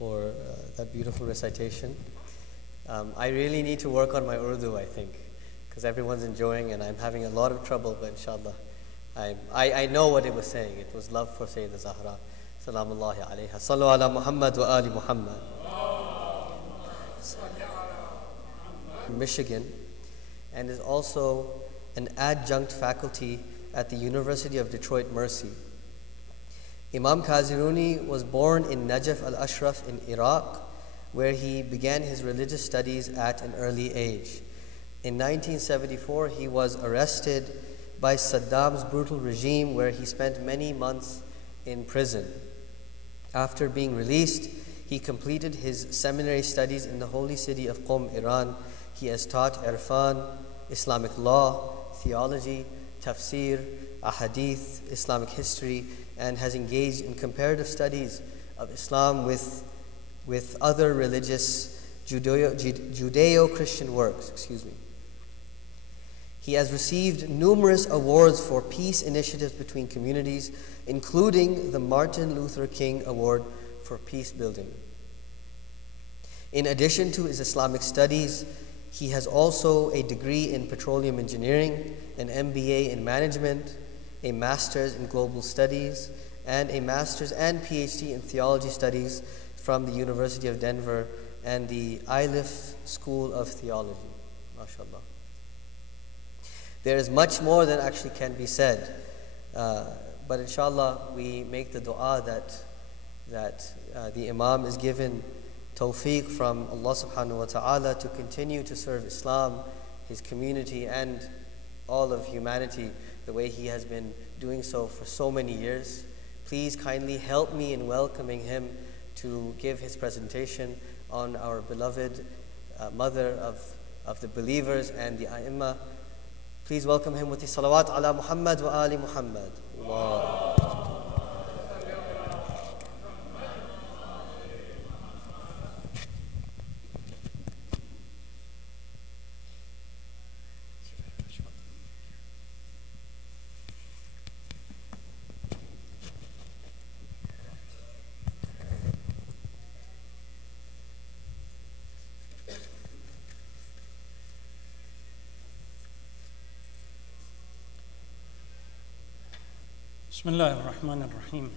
for that beautiful recitation. I really need to work on my Urdu, I think, because everyone's enjoying and I'm having a lot of trouble, but inshallah, I know what it was saying. It was love for Sayyidah Zahra. Salamullahi alayha. Sallu ala Muhammad wa ali Muhammad. Michigan, and is also an adjunct faculty at the University of Detroit Mercy. Imam Kazerooni was born in Najaf al-Ashraf in Iraq, where he began his religious studies at an early age. In 1974, he was arrested by Saddam's brutal regime, where he spent many months in prison. After being released, he completed his seminary studies in the holy city of Qom, Iran. He has taught Irfan, Islamic law, theology, tafsir, ahadith, Islamic history, and has engaged in comparative studies of Islam with other religious Judeo-Christian works. He has received numerous awards for peace initiatives between communities, including the Martin Luther King Award for Peace Building. In addition to his Islamic studies, he has also a degree in petroleum engineering, an MBA in management, a master's in global studies, and a master's and PhD in theology studies from the University of Denver and the Iliff School of Theology. MashaAllah. There is much more that actually can be said, but inshallah we make the dua that the Imam is given tawfiq from Allah subhanahu wa ta'ala to continue to serve Islam, his community, and all of humanity the way he has been doing so for so many years. Please kindly help me in welcoming him to give his presentation on our beloved mother of the believers and the A'imma. Please welcome him with the salawat ala Muhammad wa ali Muhammad. Allah. بسم الله الرحمن الرحيم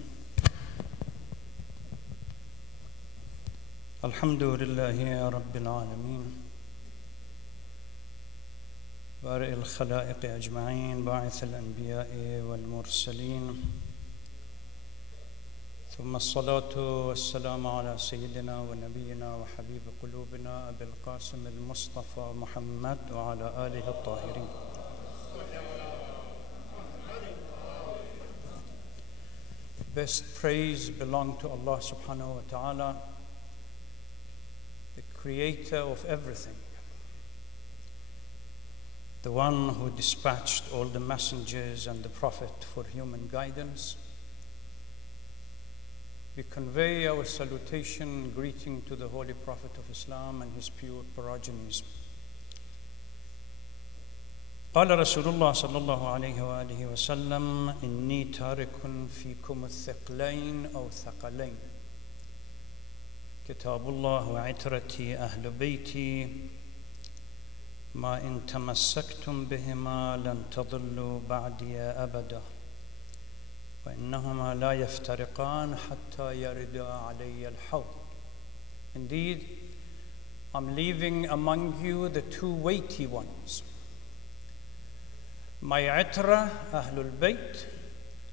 الحمد لله رب العالمين بارئ الخلائق أجمعين باعث الأنبياء والمرسلين ثم الصلاة والسلام على سيدنا ونبينا وحبيب قلوبنا أبي القاسم المصطفى محمد وعلى آله الطاهرين. Best praise belong to Allah subhanahu wa ta'ala, the creator of everything, the one who dispatched all the messengers and the prophet for human guidance. We convey our salutation and greeting to the Holy Prophet of Islam and his pure progenies. قال رسول الله صلى الله عليه وآله وسلم إني تارك فيكم الثقلين أو ثقلين كتاب الله وعترتي أهل بيتي ما إن تمسكتم بهما لن تضلوا بعدي أبدا وإنهما لا يفترقان حتى يردا علي الحوض. Indeed, I'm leaving among you the two weighty ones, my itra, Ahlul Bayt,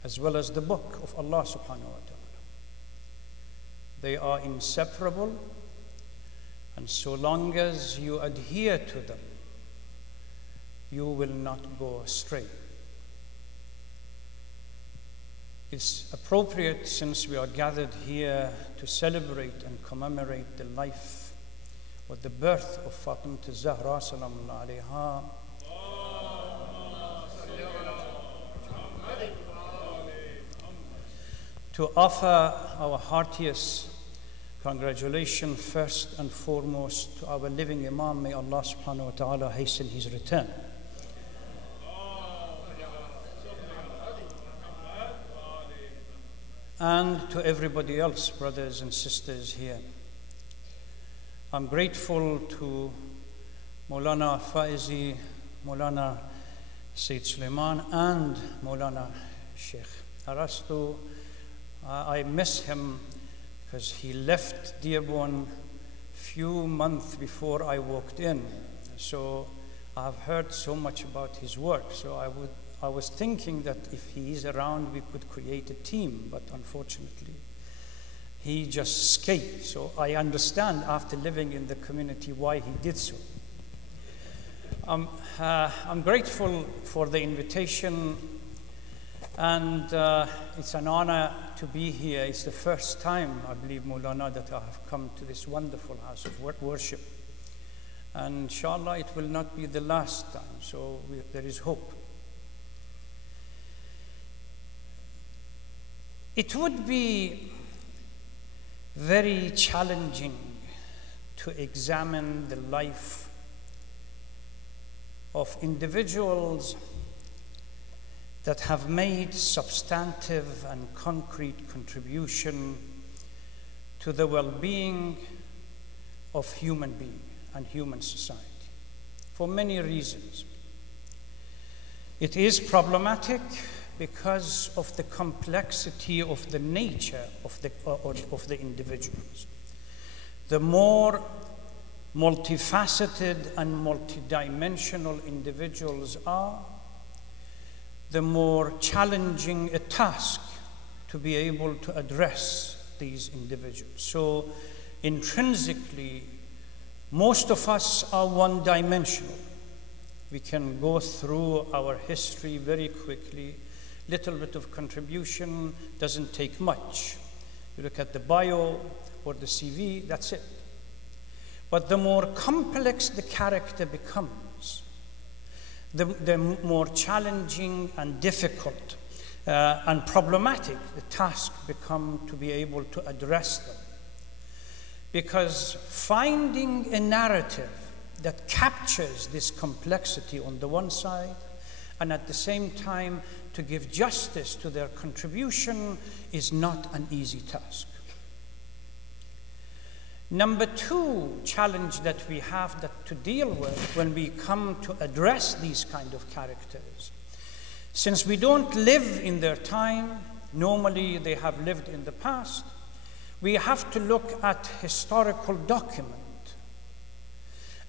as well as the book of Allah subhanahu wa ta'ala. They are inseparable, and so long as you adhere to them, you will not go astray. It's appropriate, since we are gathered here to celebrate and commemorate the life or the birth of Fatima Zehra salamullah alayha, to offer our heartiest congratulations first and foremost to our living Imam. May Allah subhanahu wa ta'ala hasten his return. And to everybody else, brothers and sisters here I'm grateful to Maulana Faizi, Maulana Sayyid Suleiman, and Maulana Sheikh Arastu. I miss him because he left Dearborn few months before I walked in. So I've heard so much about his work. So I was thinking that if he is around, we could create a team, but unfortunately, he just escaped. So I understand after living in the community why he did so. I'm grateful for the invitation, and it's an honor to be here. It's the first time, I believe, Maulana, that I have come to this wonderful house of worship. And inshallah, it will not be the last time, so there is hope. It would be very challenging to examine the life of individuals that have made substantive and concrete contribution to the well-being of human being and human society for many reasons. It is problematic because of the complexity of the nature of the individuals. The more multifaceted and multidimensional individuals are, the more challenging a task to be able to address these individuals. So intrinsically, most of us are one-dimensional. We can go through our history very quickly. Little bit of contribution doesn't take much. You look at the bio or the CV, that's it. But the more complex the character becomes, the more challenging and difficult and problematic the task becomes to be able to address them. Because finding a narrative that captures this complexity on the one side, and at the same time to give justice to their contribution, is not an easy task. Number two challenge that we have to deal with when we come to address these kind of characters, since we don't live in their time, normally they have lived in the past, we have to look at historical document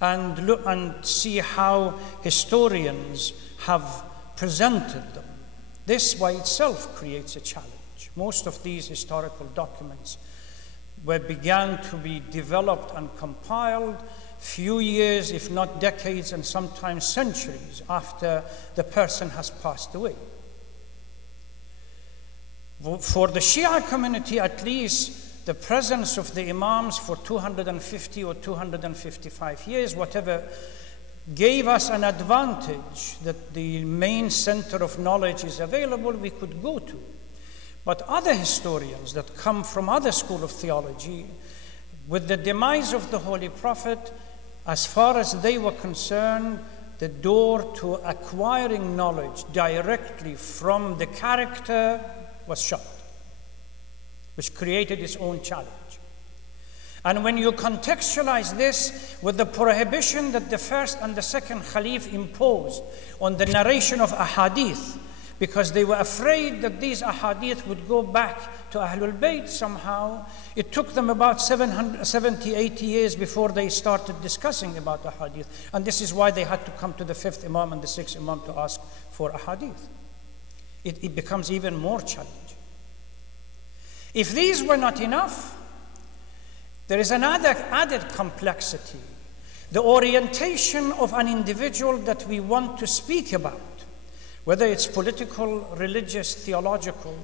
and look and see how historians have presented them. This by itself creates a challenge. Most of these historical documents began to be developed and compiled few years, if not decades, and sometimes centuries after the person has passed away. For the Shia community, at least, the presence of the Imams for 250 or 255 years, whatever, gave us an advantage that the main center of knowledge is available, we could go to. But other historians that come from other schools of theology, with the demise of the Holy Prophet, as far as they were concerned, the door to acquiring knowledge directly from the character was shut, which created its own challenge. And when you contextualize this with the prohibition that the first and the second Khalif imposed on the narration of ahadith, because they were afraid that these ahadith would go back to Ahlul Bayt somehow, it took them about 70, 80 years before they started discussing about ahadith. And this is why they had to come to the fifth Imam and the sixth Imam to ask for ahadith. It becomes even more challenging. If these were not enough, there is another added complexity. The orientation of an individual that we want to speak about, whether it's political, religious, theological,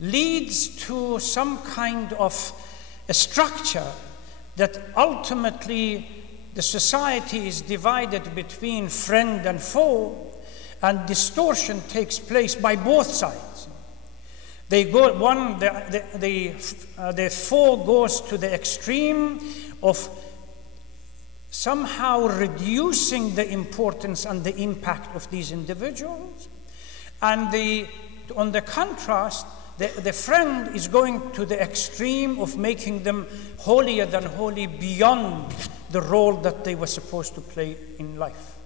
leads to some kind of a structure that ultimately the society is divided between friend and foe, and distortion takes place by both sides. They go the foe goes to the extreme of somehow reducing the importance and the impact of these individuals, and on the contrast, the friend is going to the extreme of making them holier than holy beyond the role that they were supposed to play in life.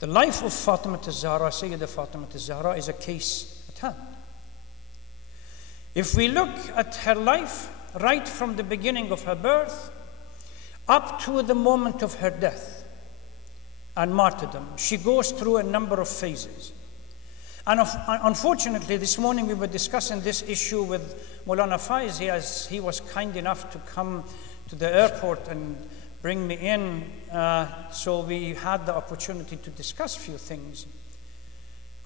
The life of Fatima Zehra, Sayyidah Fatima Zehra, is a case at hand. If we look at her life right from the beginning of her birth up to the moment of her death and martyrdom, she goes through a number of phases. And unfortunately, this morning we were discussing this issue with Maulana Faizi, as he was kind enough to come to the airport and bring me in, so we had the opportunity to discuss a few things.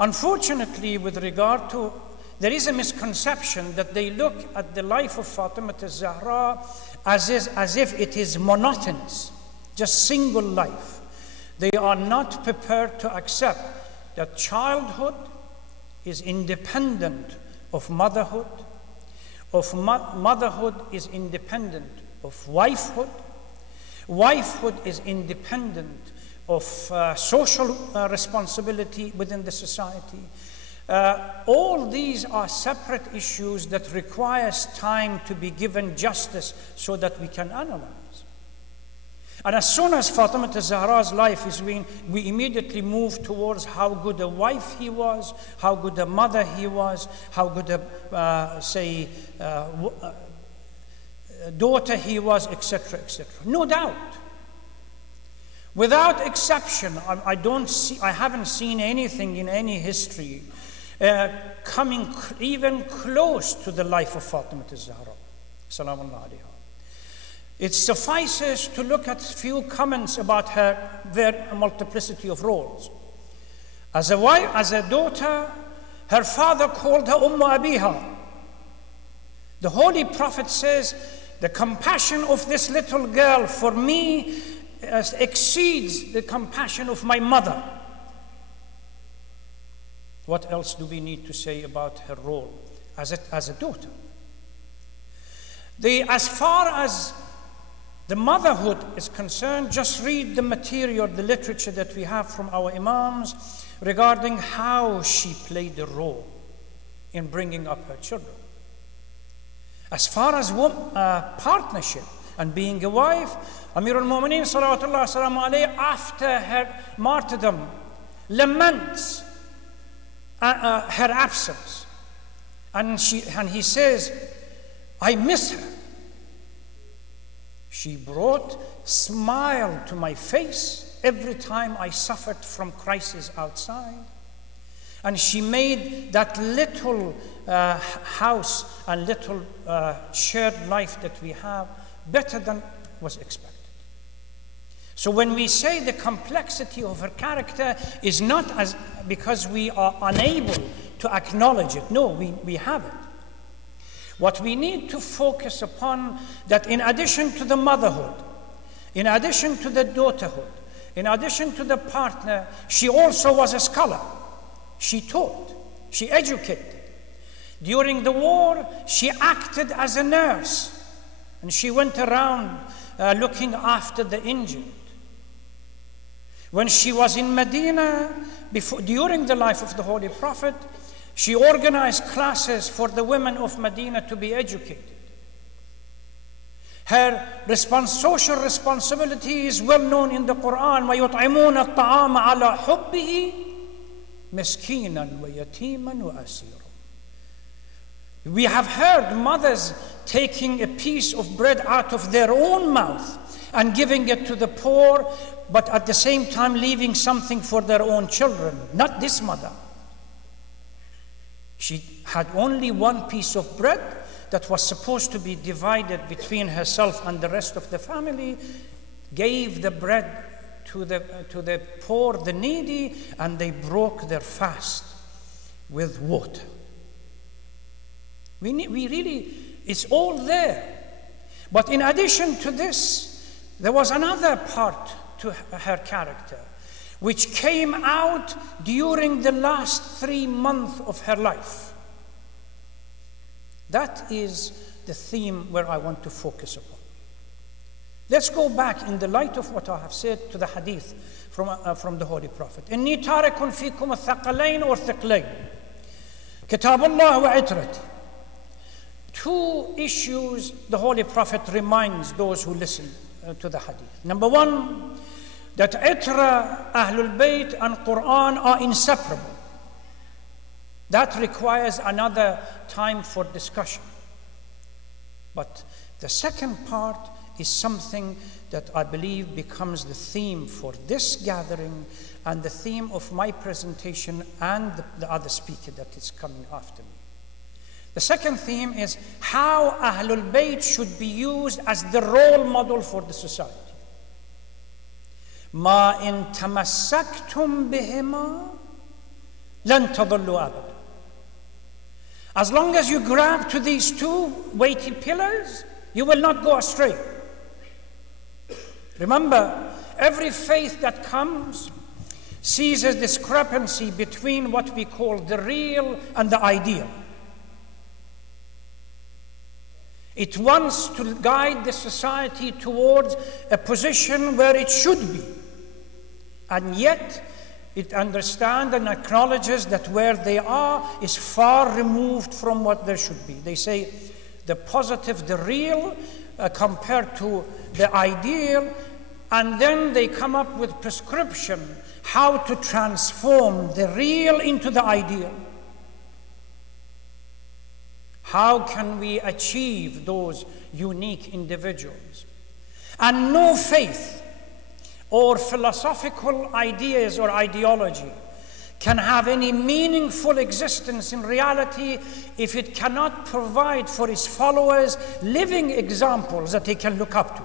Unfortunately, with regard to, there is a misconception that they look at the life of Fatima Zehra as if it is monotonous, just single life. They are not prepared to accept that childhood is independent of motherhood, motherhood is independent of wifehood, wifehood is independent of social responsibility within the society. All these are separate issues that requires time to be given justice so that we can analyze. And as soon as Fatima Zehra's life is we immediately move towards how good a wife he was, how good a mother he was, how good a, daughter he was, etc., etc. No doubt. Without exception, I haven't seen anything in any history coming even close to the life of Fatima Zehra. Salamun alayha. It suffices to look at few comments about their multiplicity of roles. As a wife, as a daughter, her father called her Abiha. The Holy Prophet says, the compassion of this little girl for me exceeds the compassion of my mother. What else do we need to say about her role as a daughter? As far as the motherhood is concerned, just read the material, the literature that we have from our Imams regarding how she played a role in bringing up her children. As far as partnership and being a wife, Amir al-Mu'mineen salawatullah salamu alayhi, after her martyrdom, laments her absence. And he says, I miss her. She brought smile to my face every time I suffered from crisis outside. And she made that little house and little shared life that we have better than was expected. So when we say the complexity of her character is not because we are unable to acknowledge it. No, we have it. What we need to focus upon, that in addition to the motherhood, in addition to the daughterhood, in addition to the partner, she also was a scholar. She taught, she educated. During the war, she acted as a nurse, and she went around looking after the injured. When she was in Medina, during the life of the Holy Prophet, she organized classes for the women of Medina to be educated. Her social responsibility is well known in the Quran. وَيُطْعِمُونَ الطَّعَامَ عَلَى حُبِّهِ مِسْكِينًا وَيَتِيمًا وَأَسِيرًا. We have heard mothers taking a piece of bread out of their own mouth and giving it to the poor, but at the same time leaving something for their own children. Not this mother. She had only one piece of bread that was supposed to be divided between herself and the rest of the family, gave the bread to the poor, the needy, and they broke their fast with water. We really, it's all there. But in addition to this, there was another part to her character, which came out during the last 3 months of her life. That is the theme where I want to focus upon. Let's go back in the light of what I have said to the hadith from the Holy Prophet. إِنِّي تَارِكٌ فِيكُمُ الثَّقَلَيْنِ or ثِقْلَيْنِ. Kitabullah wa itrati. Two issues the Holy Prophet reminds those who listen to the hadith. Number one, that itra, Ahlul Bayt and Quran are inseparable. That requires another time for discussion. But the second part is something that I believe becomes the theme for this gathering and the theme of my presentation and the other speaker that is coming after me. The second theme is how Ahlul Bayt should be used as the role model for the society. Ma in tamassaktum bihima lan tadallu abada. As long as you grab to these two weighty pillars, you will not go astray. Remember, every faith that comes sees a discrepancy between what we call the real and the ideal. It wants to guide the society towards a position where it should be. And yet, it understands and acknowledges that where they are is far removed from what there should be. They say the positive, the real, compared to the ideal, and then they come up with prescription how to transform the real into the ideal. How can we achieve those unique individuals? And no faith or philosophical ideas or ideology can have any meaningful existence in reality if it cannot provide for its followers living examples that they can look up to.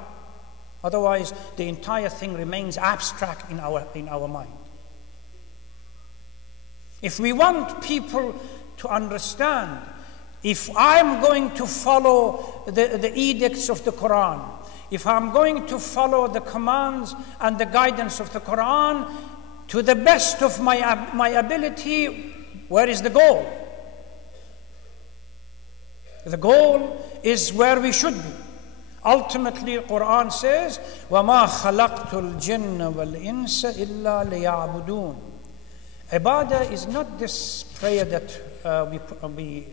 Otherwise, the entire thing remains abstract in our mind. If we want people to understand, if I'm going to follow the edicts of the Quran, if I'm going to follow the commands and the guidance of the Quran to the best of my ability, where is the goal? The goal is where we should be. Ultimately, the Quran says, وَمَا خَلَقْتُ الْجِنَّ وَالْإِنسَ إِلَّا لِيَعْبُدُونَ. Ibadah is not this prayer that we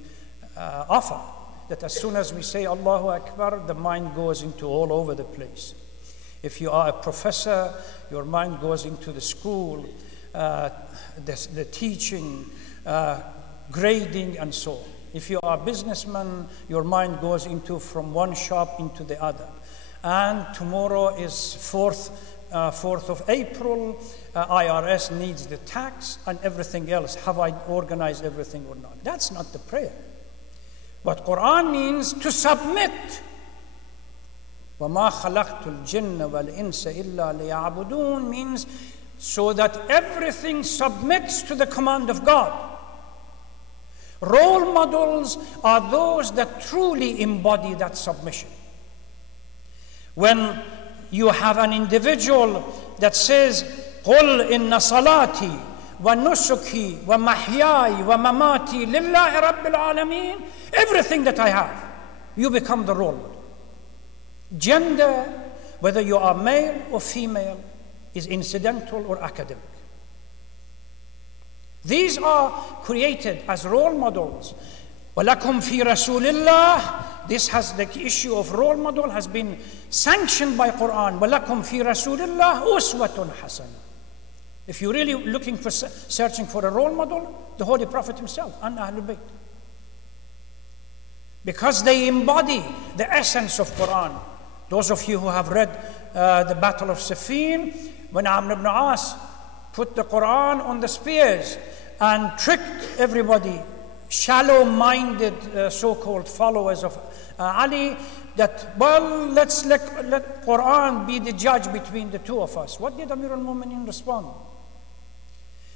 offer, that as soon as we say Allahu Akbar, the mind goes into all over the place. If you are a professor, your mind goes into the school, the teaching, grading, and so on. If you are a businessman, your mind goes into from one shop into the other. And tomorrow is 4th of April, IRS needs the tax and everything else. Have I organized everything or not? That's not the prayer. But Quran means to submit. وَمَا خَلَقْتُ الْجِنَّ وَالْإِنسَ إِلَّا لِيَعْبُدُونَ means so that everything submits to the command of God. Role models are those that truly embody that submission. When you have an individual that says, قُلْ إِنَّ صَلَاتِي وَنُسُكِي وَمَحْيَاي وَمَمَاتِي لِلَّهِ رَبِّ الْعَالَمِينَ, everything that I have, you become the role model. Gender, whether you are male or female, is incidental or academic. These are created as role models. وَلَكُمْ فِي رَسُولِ اللَّهِ. This has the issue of role model has been sanctioned by Quran. وَلَكُمْ فِي رَسُولِ اللَّهِ أُسْوَةٌ حَسَنَةٌ. If you're really looking for, searching for a role model, the Holy Prophet himself and Ahlul Bayt. Because they embody the essence of Quran. Those of you who have read the Battle of Siffin, when Amr ibn As put the Quran on the spears and tricked everybody, shallow-minded so-called followers of Ali, that, well, let's let Quran be the judge between the two of us. What did Amir al-Mu'minin respond?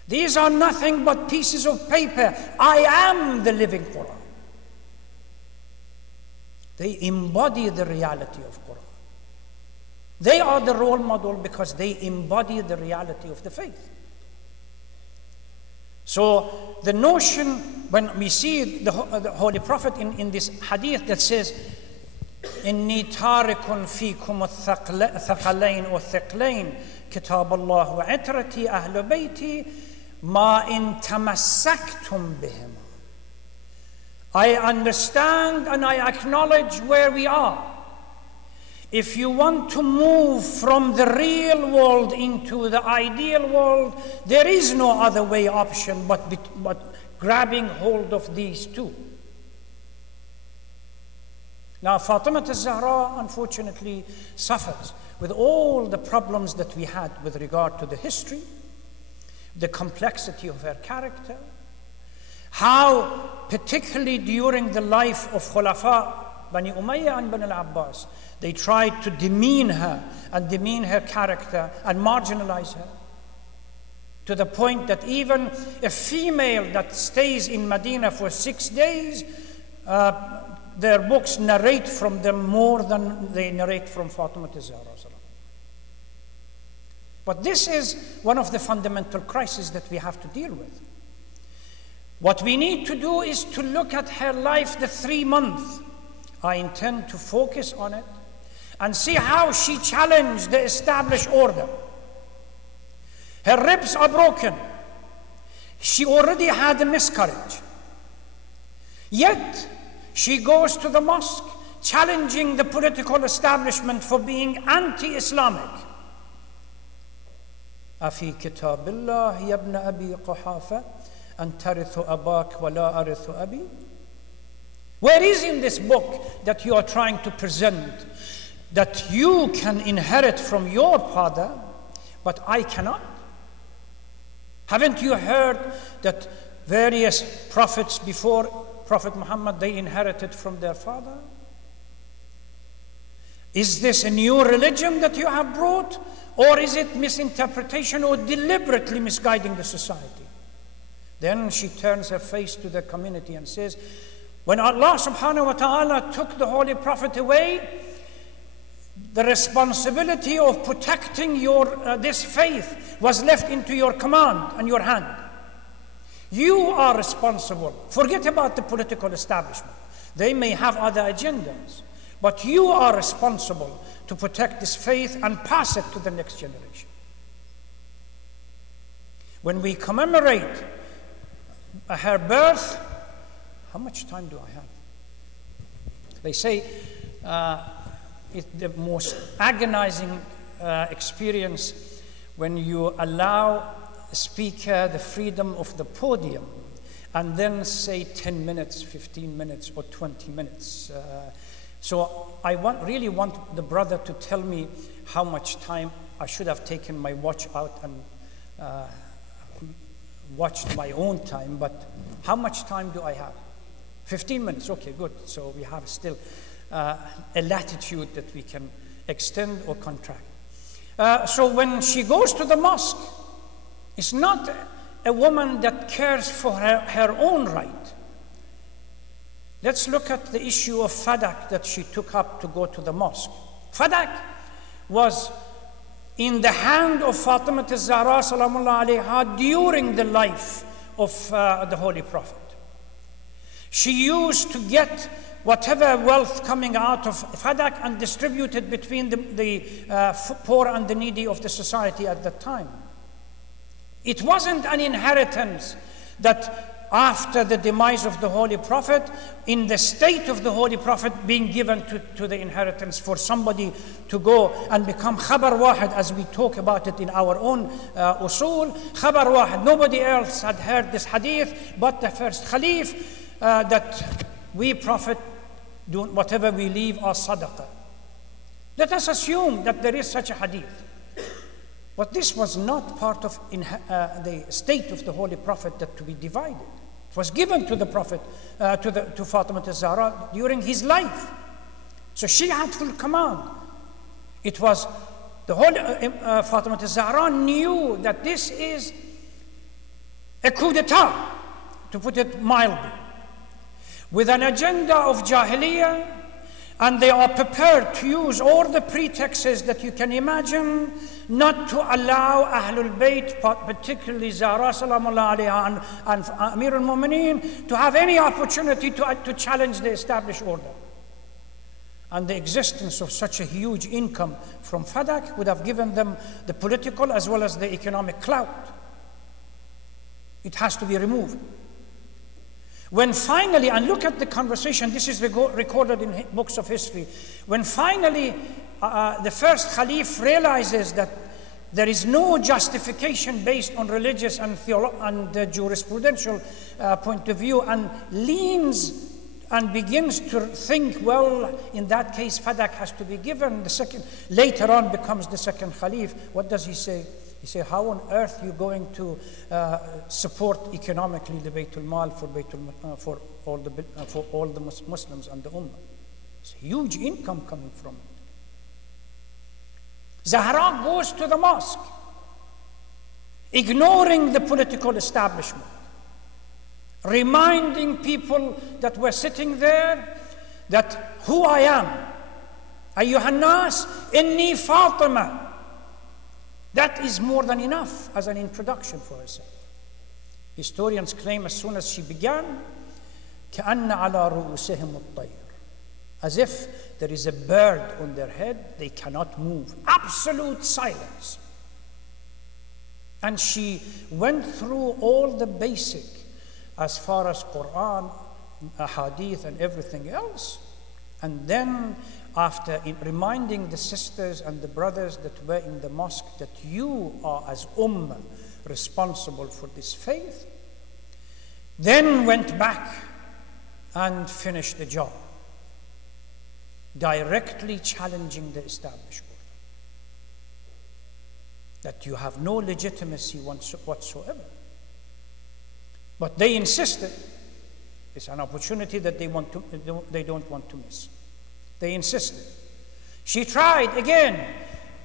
These are nothing but pieces of paper. I am the living Quran. They embody the reality of Quran. They are the role model because they embody the reality of the faith. So the notion, when we see the Holy Prophet in this hadith that says, إِنِّي تَارِكٌ فِيكُمُ الثَّقَلَيْنِ وَالثِّقْلَيْنِ كِتَابَ اللَّهِ وَعِتْرَتِي أَهْلُ بَيْتِي مَا إِن تَمَسَّكْتُمْ بِهِمَا. I understand and I acknowledge where we are. If you want to move from the real world into the ideal world, there is no other way option but grabbing hold of these two. Now, Fatima Zehra, unfortunately, suffers with all the problems that we had with regard to the history, the complexity of her character, how, particularly during the life of Khulafa, Bani Umayyah and Bani al-Abbas, they tried to demean her and demean her character and marginalize her, to the point that even a female that stays in Medina for 6 days, their books narrate from them more than they narrate from Fatima Zehra. But this is one of the fundamental crises that we have to deal with. What we need to do is to look at her life, the 3 months. I intend to focus on it and see how she challenged the established order. Her ribs are broken. She already had a miscarriage. Yet, she goes to the mosque challenging the political establishment for being anti-Islamic. أفي كتاب الله يا ابن أبي قحافة أن ترث أباك ولا أرث أبي. Where is in this book that you are trying to present that you can inherit from your father, but I cannot? Haven't you heard that various prophets before Prophet Muhammad, they inherited from their father? Is this a new religion that you have brought? Or is it misinterpretation or deliberately misguiding the society? Then she turns her face to the community and says, when Allah subhanahu wa ta'ala took the Holy Prophet away, the responsibility of protecting this faith was left into your command and your hand. You are responsible. Forget about the political establishment. They may have other agendas, but you are responsible to protect this faith and pass it to the next generation. When we commemorate her birth, how much time do I have? They say it's the most agonizing experience when you allow a speaker the freedom of the podium and then say 10 minutes, 15 minutes, or 20 minutes. So I really want the brother to tell me how much time. I should have taken my watch out and watched my own time, but how much time do I have? 15 minutes, okay, good. So we have still a latitude that we can extend or contract. So when she goes to the mosque, it's not a woman that cares for her own right. Let's look at the issue of fadak that she took up to go to the mosque. Fadak was in the hand of Fatima Zehra salamullah alayha during the life of the Holy Prophet. She used to get whatever wealth coming out of fadak and distribute it between the poor and the needy of the society at that time. It wasn't an inheritance that after the demise of the Holy Prophet, in the state of the Holy Prophet being given to the inheritance for somebody to go and become khabar wahid, as we talk about it in our own usul, khabar wahid. Nobody else had heard this hadith but the first Khalif, that we Prophet, do whatever we leave as sadaqah. Let us assume that there is such a hadith. But this was not part of the state of the Holy Prophet that to be divided. It was given to the Prophet, to Fatima Zehra during his life. So she had full command. It was the Holy Fatima Zehra knew that this is a coup d'etat, to put it mildly, with an agenda of Jahiliyyah, and they are prepared to use all the pretexts that you can imagine not to allow Ahlul Bayt, particularly Zahra salamullah alayha and Amir al-Mu'mineen, to have any opportunity to challenge the established order. And the existence of such a huge income from fadak would have given them the political as well as the economic clout. It has to be removed. When finally, and look at the conversation, this is recorded in books of history, when finally the first Khalif realizes that there is no justification based on religious and jurisprudential point of view, and leans and begins to think, well, in that case, Fadak has to be given. Later on becomes the second Khalif. What does he say? He says, how on earth are you going to support economically the Baytul Mal for all the Muslims and the Ummah? It's a huge income coming from it. Zahra goes to the mosque, ignoring the political establishment, reminding people that were sitting there that who I am. Ayyuhan nas, inni Fatima. That is more than enough as an introduction for herself. Historians claim as soon as she began, كَأَنَّ عَلَى رُؤُوسِهِمُ الطَّيْرُ, as if there is a bird on their head, they cannot move. Absolute silence. And she went through all the basic, as far as Quran, Hadith, and everything else. And then, after reminding the sisters and the brothers that were in the mosque that you are as Ummah responsible for this faith, then went back and finished the job, directly challenging the established order, that you have no legitimacy whatsoever. But they insisted. It's an opportunity that they don't want to miss. They insisted. She tried again.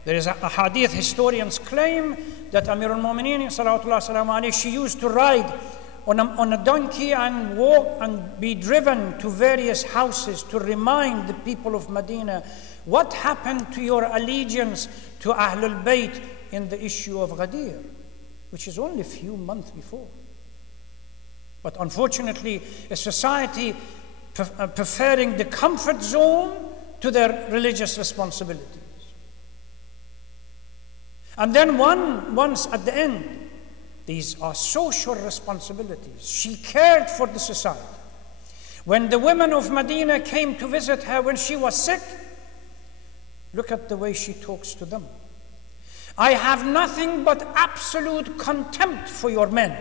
There is a hadith, historians claim that Amir al-Mu'mineen salawatullah salam alayhi, she used to ride on a donkey and walk and be driven to various houses to remind the people of Medina what happened to your allegiance to Ahlul Bayt in the issue of Ghadir, which is only a few months before. But unfortunately, a society preferring the comfort zone to their religious responsibilities. And then once at the end, these are social responsibilities. She cared for the society. When the women of Medina came to visit her when she was sick, look at the way she talks to them. I have nothing but absolute contempt for your men.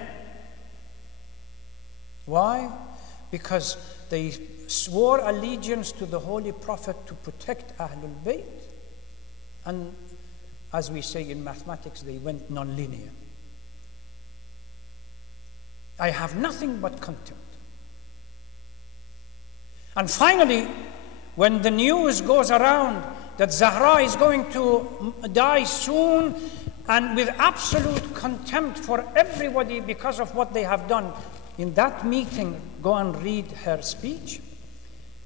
Why? Because they swore allegiance to the Holy Prophet to protect Ahlul Bayt. And as we say in mathematics, they went non-linear. I have nothing but contempt. And finally, when the news goes around that Zahra is going to die soon, and with absolute contempt for everybody because of what they have done, in that meeting, go and read her speech.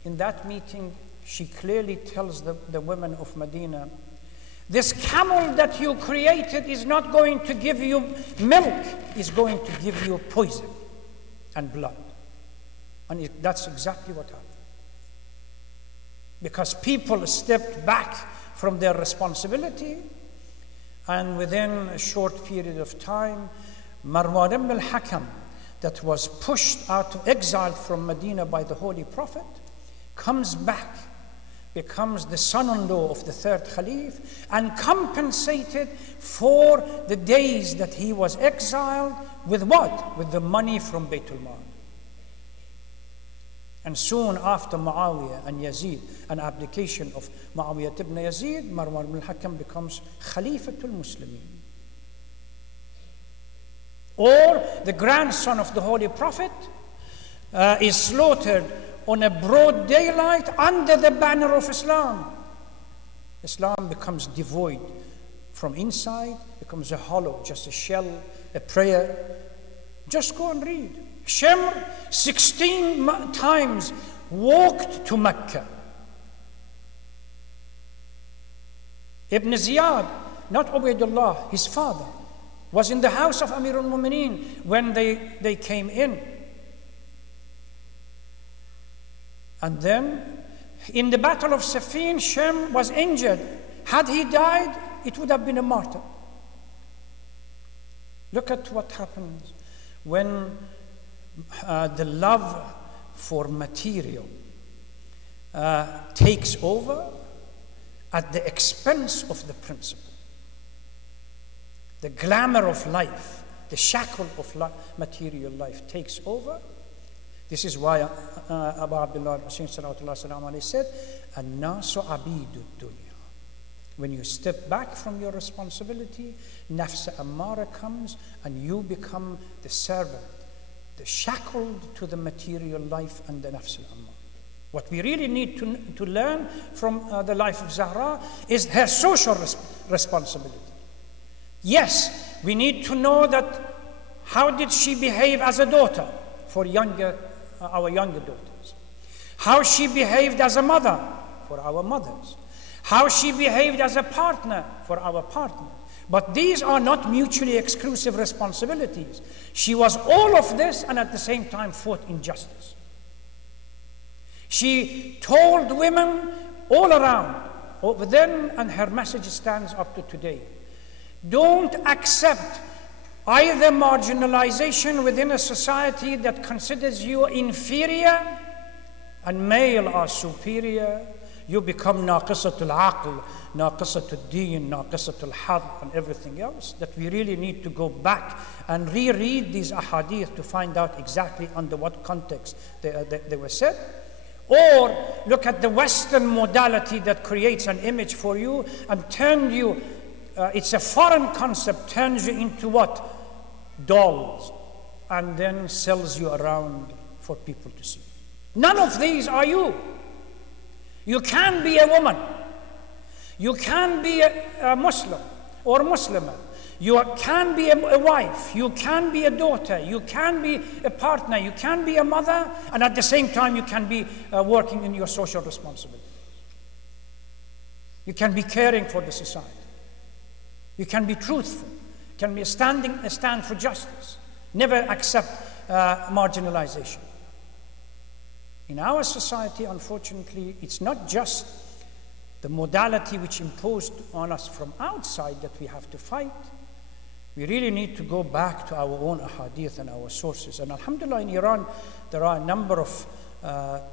In that meeting, she clearly tells the women of Medina, this camel that you created is not going to give you milk, it's going to give you poison and blood. And that's exactly what happened. Because people stepped back from their responsibility, and within a short period of time, Marwan ibn al-Hakam, that was pushed out, exiled from Medina by the Holy Prophet, comes back, becomes the son-in-law of the third Khalif, and compensated for the days that he was exiled with what? With the money from Baytul Mal. And soon after Muawiyah and Yazid, an abdication of Muawiyah ibn Yazid, Marwan ibn al-Hakam becomes Khalifatul Muslimin. Or the grandson of the Holy Prophet is slaughtered on a broad daylight under the banner of Islam. Islam becomes devoid from inside, becomes a hollow, just a shell, a prayer. Just go and read. Shem 16 times walked to Mecca. Ibn Ziyad, not Ubaidullah, his father, was in the house of Amir al-Mu'mineen when they came in. And then, in the Battle of Siffin, Shem was injured. Had he died, it would have been a martyr. Look at what happens when the love for material takes over at the expense of the principle. The glamour of life, the shackle of material life takes over. This is why Abu Abdullah Hussein said, "An-nasu abidu dunya." When you step back from your responsibility, nafs ammara comes and you become the servant, the shackled to the material life and the nafs al-ammara. What we really need to learn from the life of Zahra is her social responsibility. Yes, we need to know that how did she behave as a daughter for our younger daughters, how she behaved as a mother for our mothers, how she behaved as a partner for our partners. But these are not mutually exclusive responsibilities. She was all of this and at the same time fought injustice. She told women all around over then, and her message stands up to today. Don't accept either marginalization within a society that considers you inferior and male are superior. You become naqisatul aql, naqisatul deen, naqisatul had, and everything else. That we really need to go back and reread these ahadith to find out exactly under what context they were said. Or look at the Western modality that creates an image for you and turns you, it's a foreign concept, turns you into what? Dolls, and then sells you around for people to see. None of these are you. You can be a woman. You can be a Muslim or Muslimah. You can be a wife. You can be a daughter. You can be a partner. You can be a mother. And at the same time, you can be working in your social responsibility. You can be caring for the society. You can be truthful. You can be a stand for justice. Never accept marginalization. In our society, unfortunately, it's not just the modality which imposed on us from outside that we have to fight. We really need to go back to our own ahadith and our sources. And alhamdulillah, in Iran, there are a number of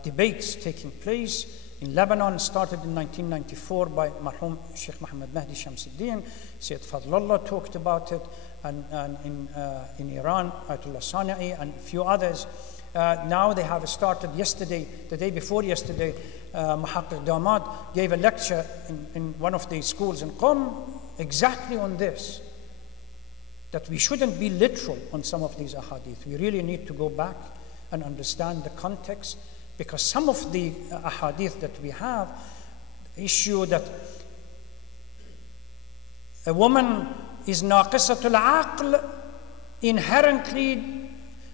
debates taking place. In Lebanon, started in 1994 by Marhum Sheikh Muhammad Mahdi Shamsuddin. Sayyid Fadlullah talked about it. And in Iran, Ayatollah Sana'i and a few others. Now they have started yesterday, the day before yesterday, Muhaqqaq Damad gave a lecture in one of the schools in Qom exactly on this. That we shouldn't be literal on some of these ahadith. We really need to go back and understand the context, because some of the ahadith that we have issue that a woman is naqisatul aql, inherently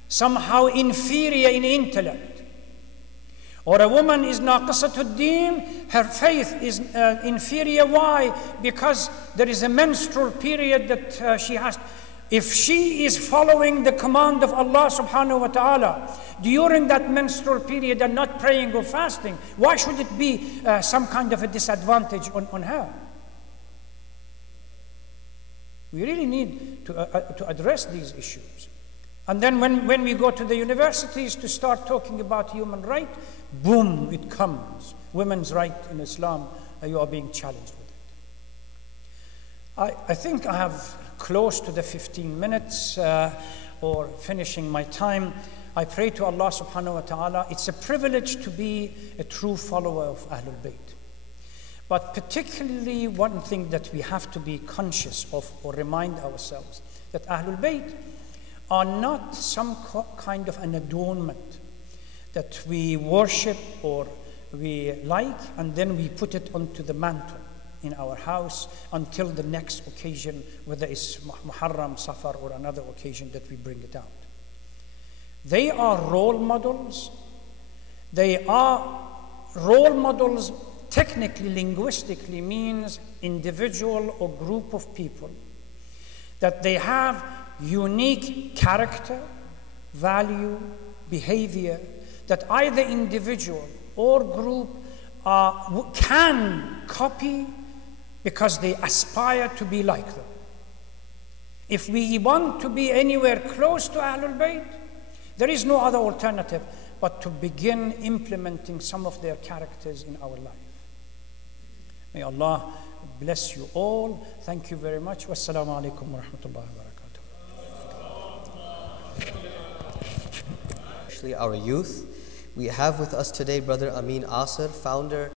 somehow inferior in intellect, or a woman is naqisatul deen, her faith is inferior. Why? Because there is a menstrual period that she has. If she is following the command of Allah subhanahu wa ta'ala during that menstrual period and not praying or fasting, why should it be some kind of a disadvantage on her? We really need to address these issues. And then when we go to the universities to start talking about human rights, boom, it comes. Women's right in Islam, you are being challenged with it. I think I have close to the 15 minutes or finishing my time. I pray to Allah subhanahu wa ta'ala. It's a privilege to be a true follower of Ahlul Bayt. But particularly one thing that we have to be conscious of or remind ourselves, that Ahlul Bayt are not some kind of an adornment that we worship or we like and then we put it onto the mantle in our house until the next occasion, whether it's Muharram, Safar, or another occasion that we bring it out. They are role models. They are role models, technically, linguistically, means individual or group of people that they have unique character, value, behavior that either individual or group can copy because they aspire to be like them. If we want to be anywhere close to Ahlul Bayt, There is no other alternative but to begin implementing some of their characters in our life. May Allah bless you all. Thank you very much. Wassalamu alaikum wa rahmatullahi wa barakatuh. Actually, our youth. We have with us today Brother Amin Asir, founder